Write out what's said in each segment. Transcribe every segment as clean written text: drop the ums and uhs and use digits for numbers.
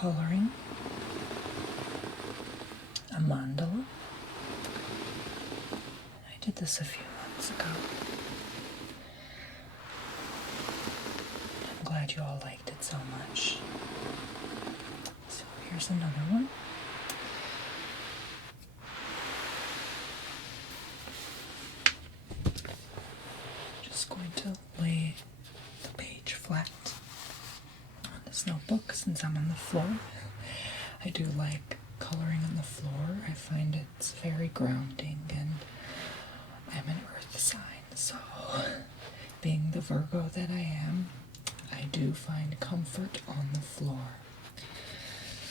MandaColoring, a mandala. I did this a few months ago. I'm glad you all liked it so much. So here's another one. Just going to lay the page flat on this notebook since I'm on the floor. I do like coloring on the floor. I find it's very grounding, and I'm an earth sign, so being the Virgo that I am, I do find comfort on the floor.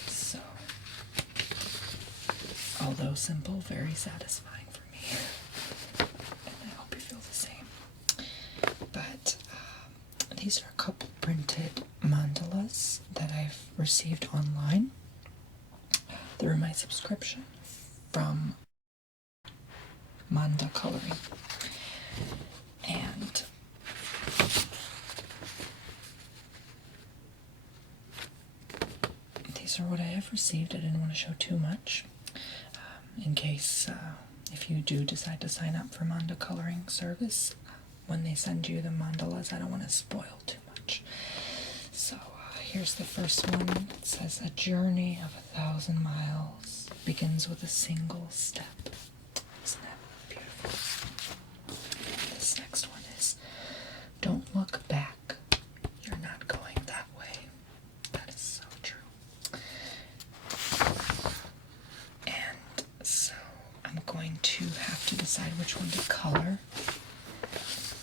So, although simple, very satisfying for me. And I hope you feel the same. But these are a couple printed mandalas that I've received online through my subscription from MandaColoring. And these are what I have received. I didn't want to show too much in case if you do decide to sign up for MandaColoring service, when they send you the mandalas, I don't want to spoil too much. So here's the first one. It says, "A journey of 1,000 miles begins with a single step." Isn't that beautiful? This next one is, "Don't look back. You're not going that way." That is so true. And so I'm going to have to decide which one to color.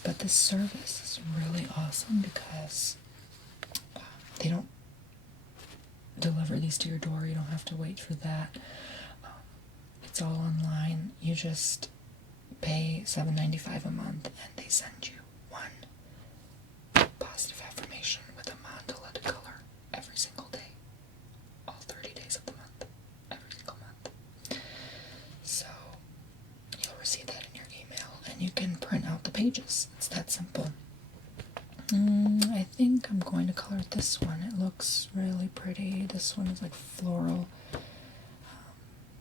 But this service is really awesome because they don't deliver these to your door. You don't have to wait for that. It's all online. You just pay $7.95 a month, and they send you one positive affirmation with a mandala to color every single day, all 30 days of the month, every single month. So you'll receive that in your email, and you can print out the pages. It's that simple. I think I'm going to color this one. It looks really pretty. This one is like floral.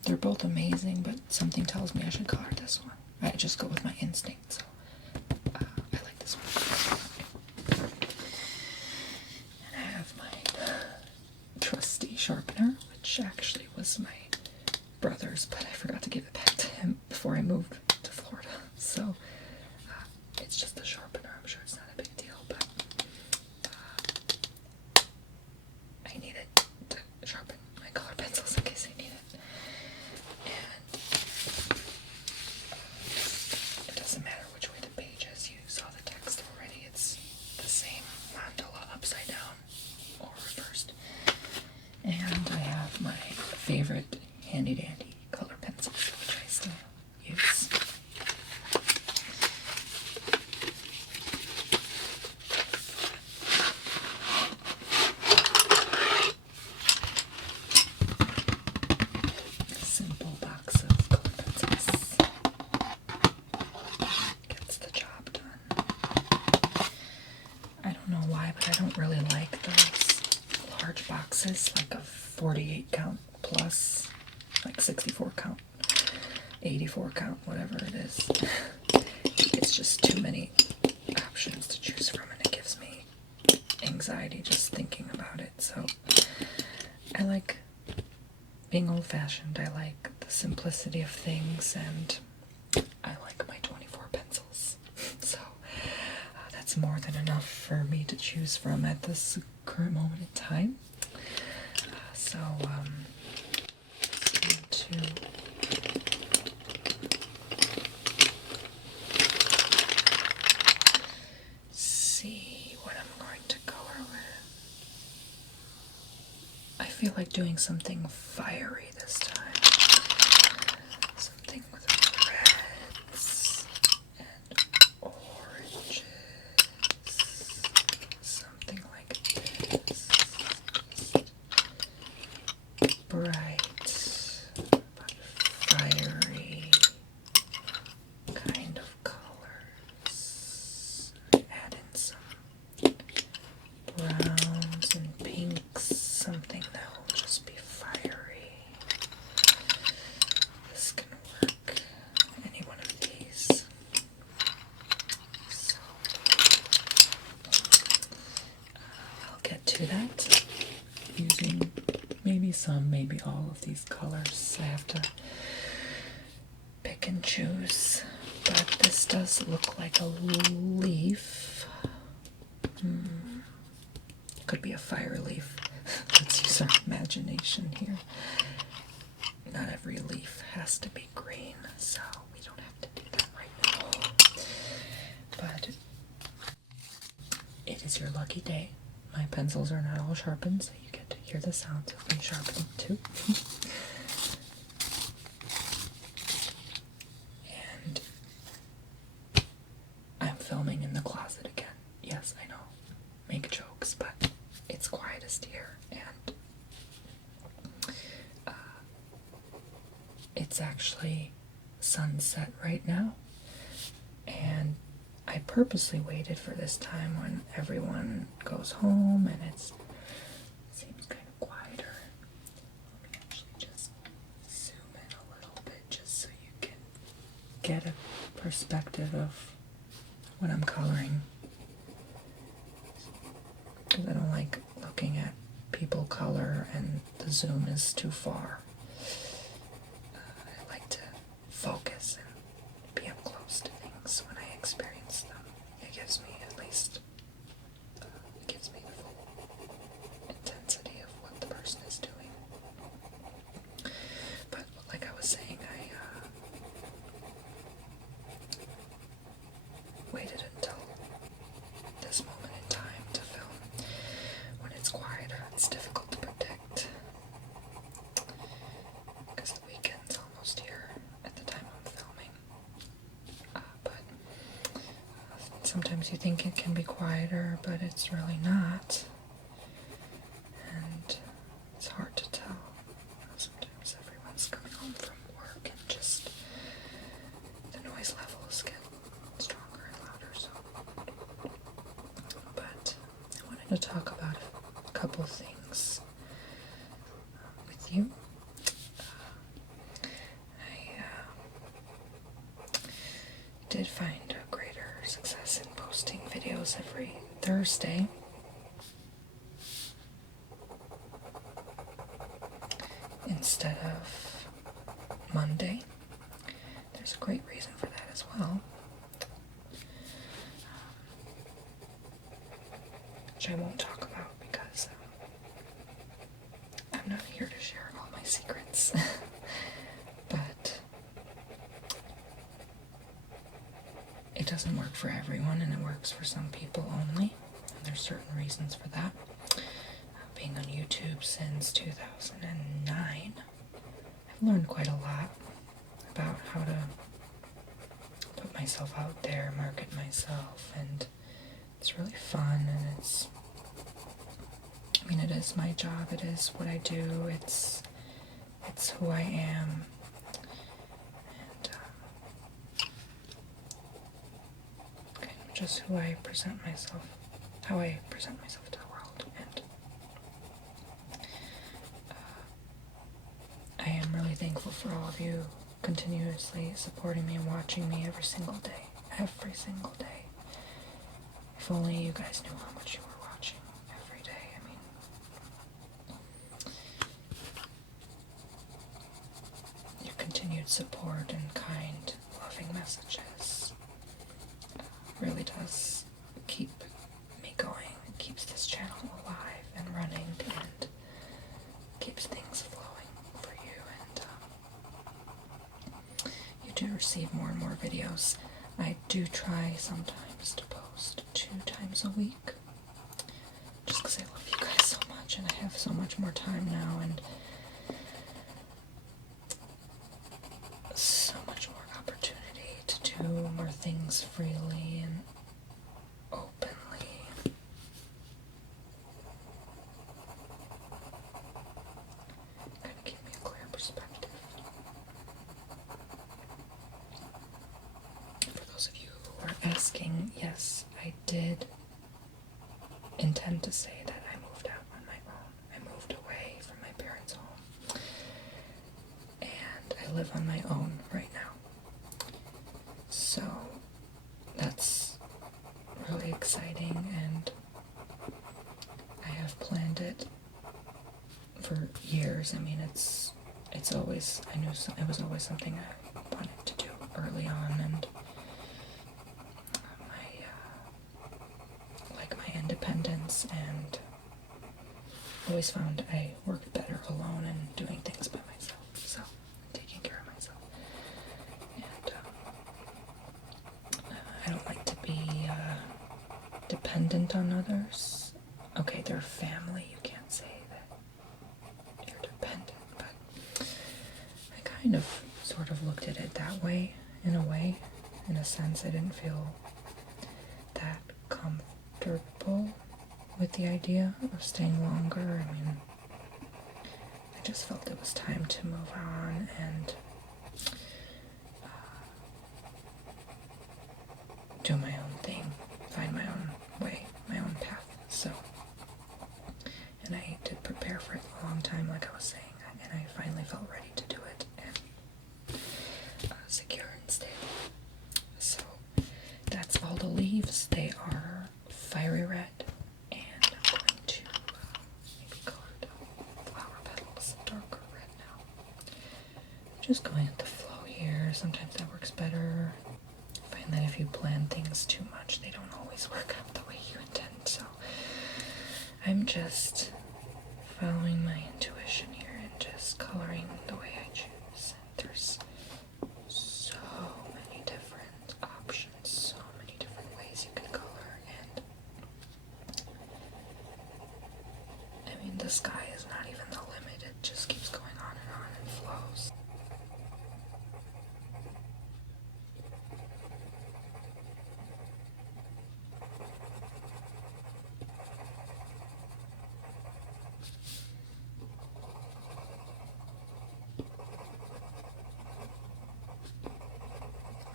They're both amazing, but something tells me I should color this one. I just go with my instinct, so I like this one. And I have my trusty sharpener, which actually was my brother's, but I forgot to give it back to him before I moved to Florida. So it's just a sharpener. I'm sure it's not a big deal, but I need it to sharpen my color pencils in case I need it. And it doesn't matter which way the page is. You saw the text already. It's the same mandala upside down or reversed. And I have my favorite handy dandy color pencils, which I still use. Simple box of color pencils gets the job done. I don't know why, but I don't really like those large boxes, like a 48 count plus, like 64 count, 84 count, whatever it is. It's just too many options to choose from, and it gives me anxiety just thinking about it. So I like being old-fashioned. I like the simplicity of things, and I like my 24 pencils. So that's more than enough for me to choose from at this current moment in time. So to see what I'm going to color with. I feel like doing something fiery this time. Something with reds and oranges. Something like this. Bright, but fiery kind of colors. Add in some browns and pinks, something that will maybe some, maybe all of these colors. I have to pick and choose. But this does look like a leaf. Could be a fire leaf. Let's use our imagination here. Not every leaf has to be green, so we don't have to do that right now. But it is your lucky day. My pencils are not all sharpened, so you get to hear the sounds of me sharpening too. And I'm filming in the closet again. Yes, I know. Make jokes, but it's quietest here, and it's actually sunset right now, and I purposely waited for this time when everyone goes home and it seems kind of quieter. Let me actually just zoom in a little bit just so you can get a perspective of what I'm coloring. Because I don't like looking at people color and the zoom is too far. I like to focus and be up close to things when I experience them. It gives me at least, it gives me the full intensity of what the person is doing. But like I was saying, I waited until this moment in time to film. When it's quieter, it's difficult to predict because the weekend's almost here at the time I'm filming. But sometimes you think it can be quieter, but it's really not. And it's hard to tell. Sometimes everyone's coming home from work and just the noise levels get stronger and louder. So, but I wanted to talk about a couple of things with you. I did find a greater success in posting videos every Thursday. Instead of Monday. There's a great reason for that as well, which I won't talk about because I'm not here to share all my secrets. But it doesn't work for everyone, and it works for some people only, and there's certain reasons for that. Being on YouTube since 2009, I've learned quite a lot about how to put myself out there, market myself, and it's really fun, and it is my job, it is what I do, it's who I am, and kind of just who I present myself, how I present myself to the world, and I am really thankful for all of you continuously supporting me and watching me every single day. Every single day. If only you guys knew how much you were watching every day. Your continued support and kind, loving messages really does keep me going. It keeps this channel alive and running and keeps things flowing for you, and you do receive more and more videos. I do try sometimes to post 2 times a week, just because I love you guys so much, and I have so much more time now, and so much more opportunity to do more things freely and openly. Kind of give me a clear perspective. For those of you who are asking, yes, I did intend to say that I moved out on my own. I moved away from my parents' home. And I live on my own right now. So that's really exciting, and I have planned it for years. I mean, it's always, I knew it was always something I wanted to do early on, and like my independence, and always found I worked better alone and doing things by myself, so taking care of myself. And I don't like to be dependent on others. Okay, they're family, you can't say that you're dependent, but I kind of sort of looked at it that way, in a sense. I didn't feel that comfortable with the idea of staying longer. I mean, I just felt it was time to move on and do my own thing, find my own way, my own path. So, and I did prepare for it a long time, like I was saying, and I finally felt ready to do it and secure and stable. So that's all the leaves. They are fiery red, and I'm going to maybe color the flower petals darker red now. Just going with the flow here. Sometimes that works better. I find that if you plan things too much, they don't always work out the way you intend. So I'm just following my intuition here and just coloring the way I choose. There's so many different options, so many different ways you can color, and I mean, the sky is not even the limit. It just keeps going on and flows.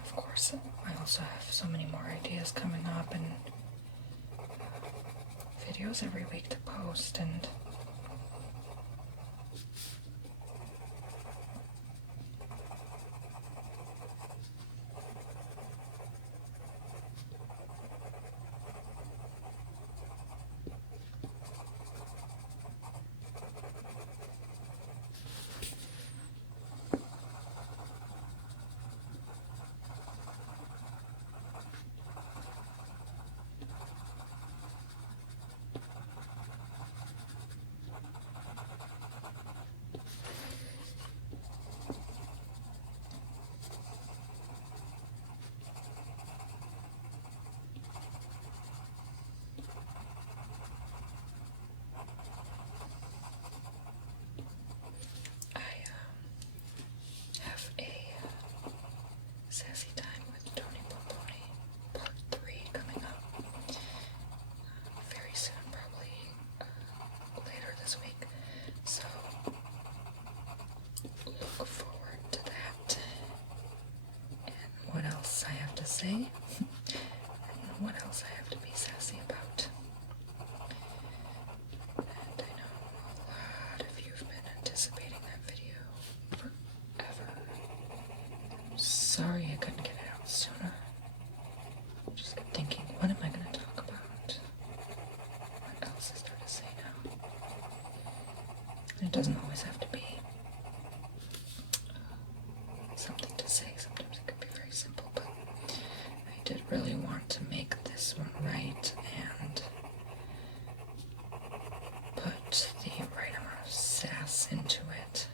Of course, I also have so many more ideas coming up, and videos every week to post, and have a sassy time with Tony Bomboni part 3 coming up very soon, probably later this week. So look forward to that. And what else I have to say? And what else I have to be sassy about? And I know a lot of you have been anticipating that video forever. I'm sorry I couldn't get it out sooner. I just kept thinking, what am I going to talk about? What else is there to say now? And it doesn't always have to be something to say. Sometimes it can be very simple, but I did really want to make this one right and put the right amount of sass into it.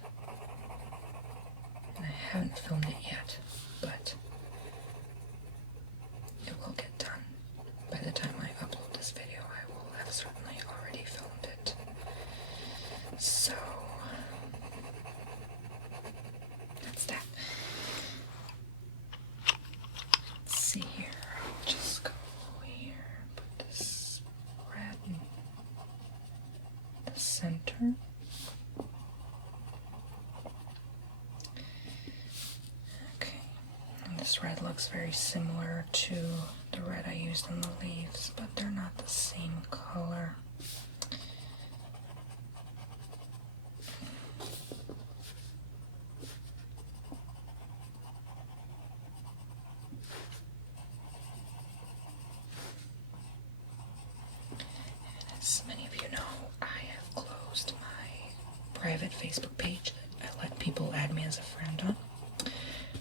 And I haven't filmed it yet, but it will get done. By the time I upload this video, I will have certainly already filmed it. So that's that. Let's see here. I'll just go here, put this red in the center. Okay, and this red looks very similar to the red I used in the leaves, but they're not the same color. And as many of you know, I have closed my private Facebook page that I let people add me as a friend on.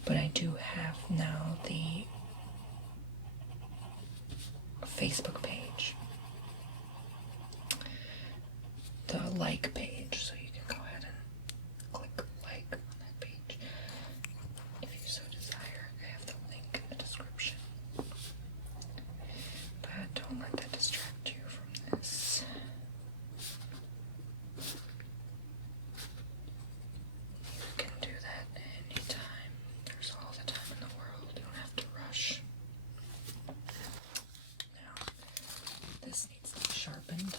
But I do have now the Facebook page, the like page, so you can go ahead and click like on that page if you so desire. I have the link in the description. But don't let that distract you from this. You can do that anytime. There's all the time in the world. You don't have to rush. Now, this needs to be sharpened.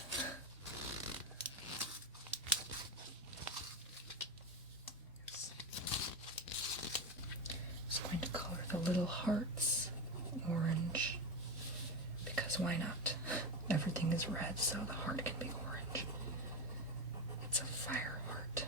Just going to color the little hearts orange, because why not? Everything is red, so the heart can be orange. It's a fire heart.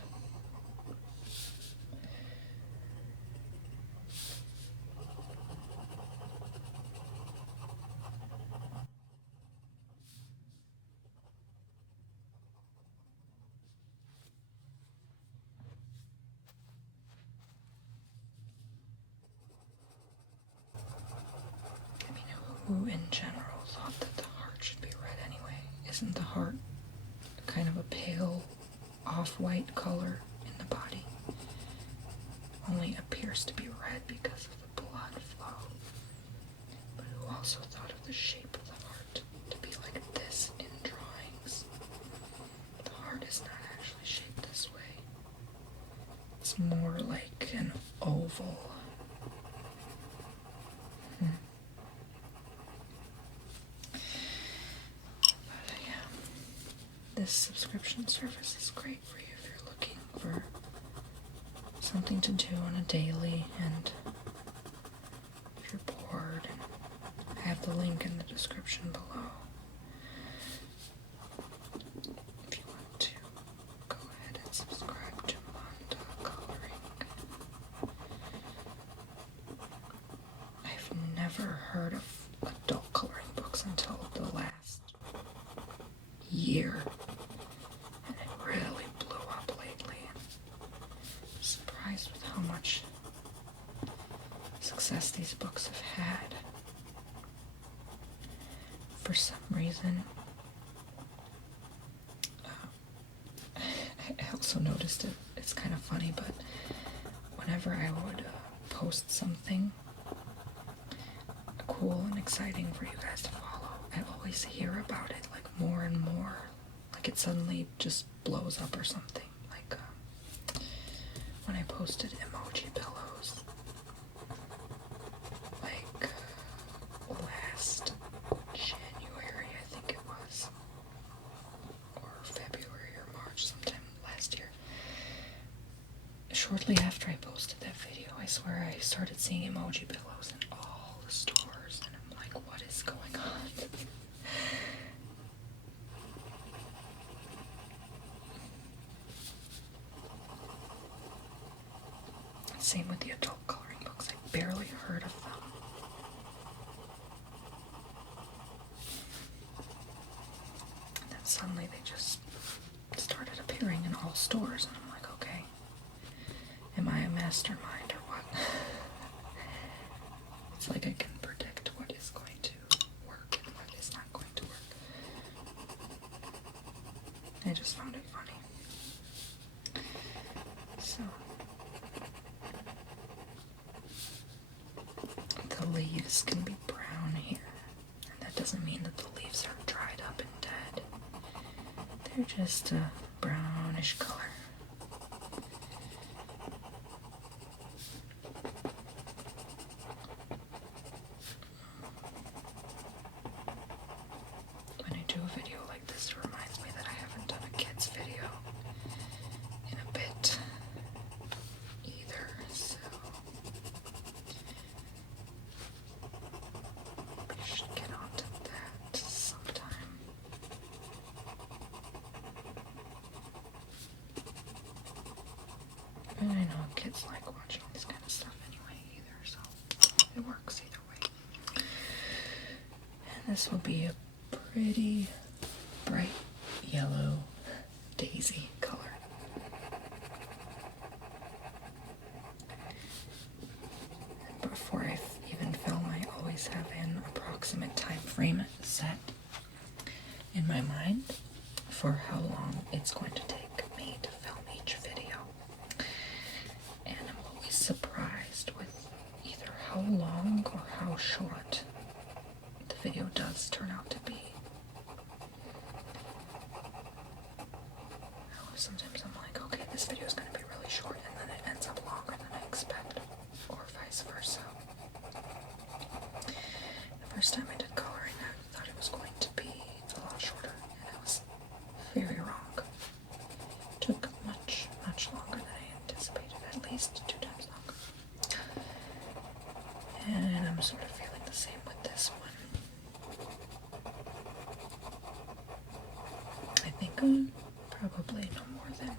I mean, who in general thought that the heart should be red anyway? Isn't the heart kind of a pale off-white color in the body? Only appears to be red because of the blood flow. But who also thought of the shape of the heart to be like this in drawings? The heart is not actually shaped this way. It's more like an oval. But yeah, this subscription service is great for you if you're looking for something to do on a daily, and if you're bored, and I have the link in the description below if you want to go ahead and subscribe to MandaColoring. I've never heard of adult coloring books until the last year, and it really blew up lately. I'm surprised with how much success these books have had. For some reason, I also noticed it's kind of funny, but whenever I would post something cool and exciting for you guys to follow, I always hear about it like more and more. Like it suddenly just blows up or something. Like when I posted emoji pillows, like last January, I think it was, or February or March, sometime last year. Shortly after I posted that video, I swear I started seeing emoji pillows in all the stores, and I'm like, what is going on? Same with the adult coloring books. I barely heard of them. And then suddenly they just started appearing in all stores, and I'm like, okay, am I a mastermind or what? It's like I can predict what is going to work and what is not going to work. I just found it funny. So the leaves can be brown here, and that doesn't mean that the leaves are dried up and dead. They're just a brownish color. When I do a video like this, it reminds me that I haven't done a kids video in a bit either, so we should get on to that sometime. And I know kids like watching this kind of stuff anyway either, so it works either way. And this will be a pretty bright yellow daisy color. in my mind for how long it's going to take me to film each video. And I'm always surprised with either how long or how short the video does turn out to be. Sometimes I'm like, okay, this video is going to be really short, and then it ends up longer than I expect, or vice versa. The first time I did coloring, I thought it was going to be a lot shorter, and I was very wrong. It took much, much longer than I anticipated, at least 2 times longer. And I'm sort of feeling the same with this one. I think probably no more than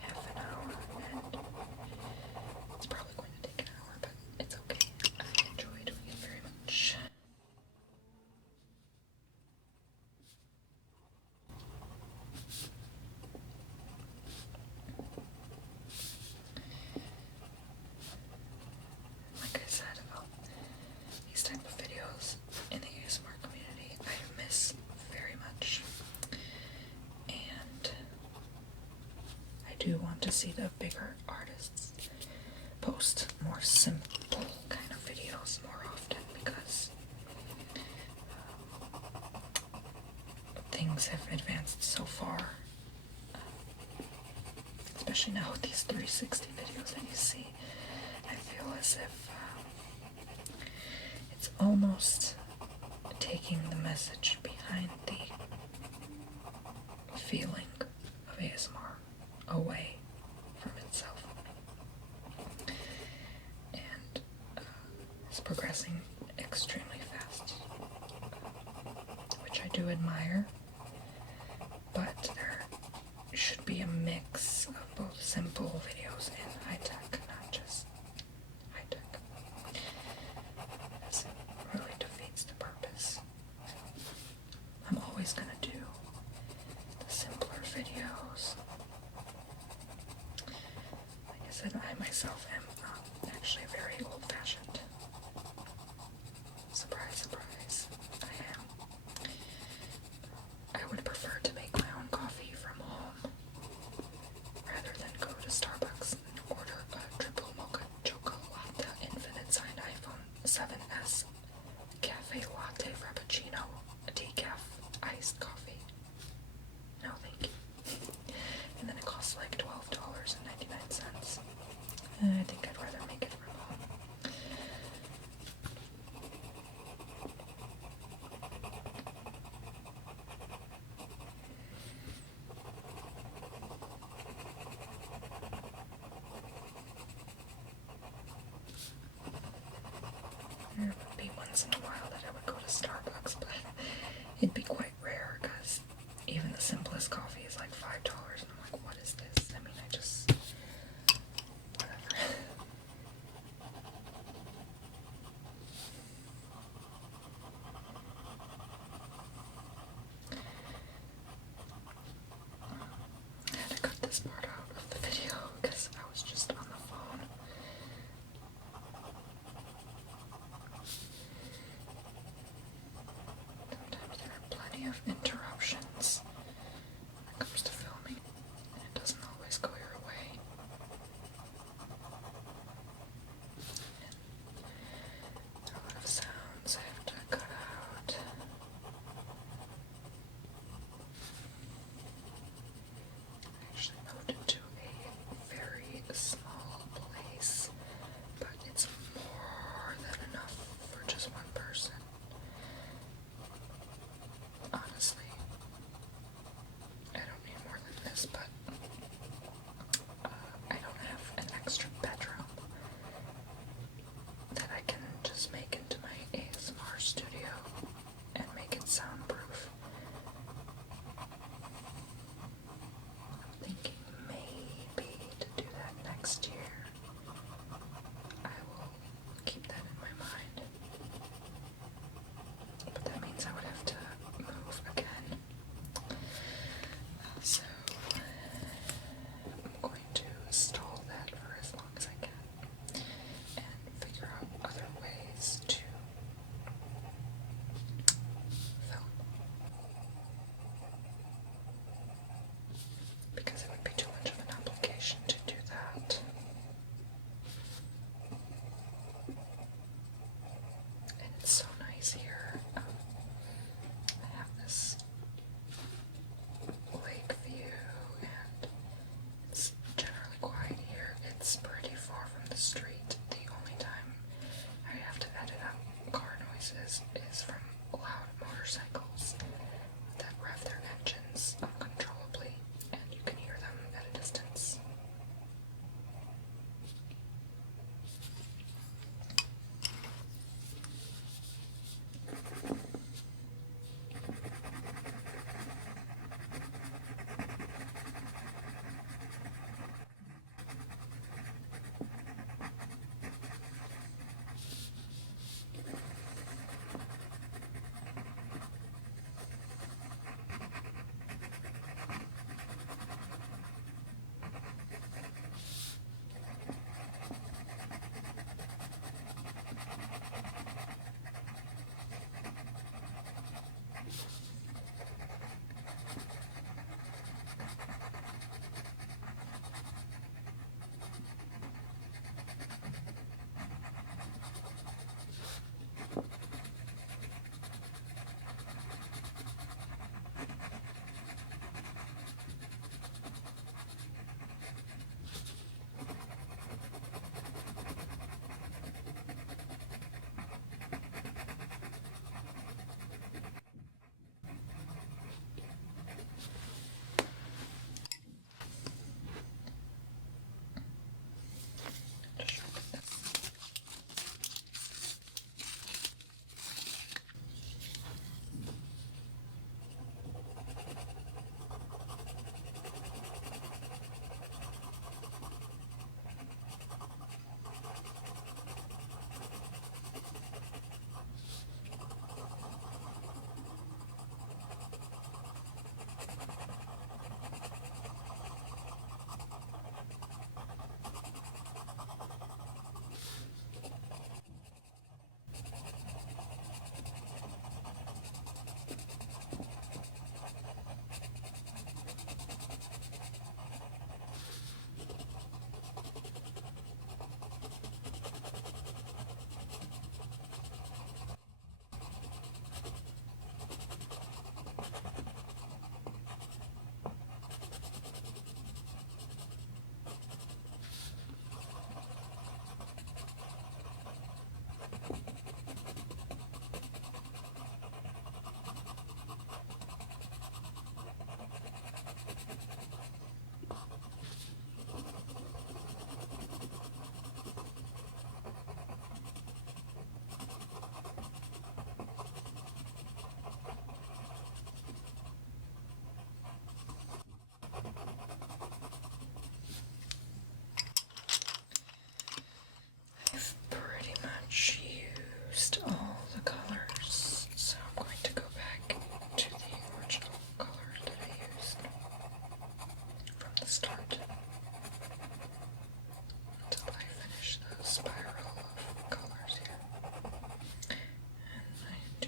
half an hour, and it's probably going to take an hour, but it's okay. I enjoy doing it very much. Like I said about these type of videos in the ASMR community, I miss very much. And I do want to see the bigger artists post more simple kind of videos more often, because things have advanced so far, especially now with these 360 videos that you see. I feel as if it's almost taking the message behind the feeling of ASMR away from itself, and it's progressing extremely fast, which I do admire, but there should be a mix of both simple videos and high-tech, not just high-tech, as it really defeats the purpose. I'm always going to do the simpler videos. Like I said, I myself am actually very old-fashioned. Surprise, surprise, I am. I would prefer to make my own coffee from home rather than go to Starbucks and order a triple mocha chocolate infinite signed iPhone 7S cafe latte frappuccino, a decaf iced coffee. No, thank you. And then it costs like $12.99. I think I'd rather make it from home.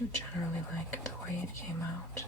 do generally like the way it came out.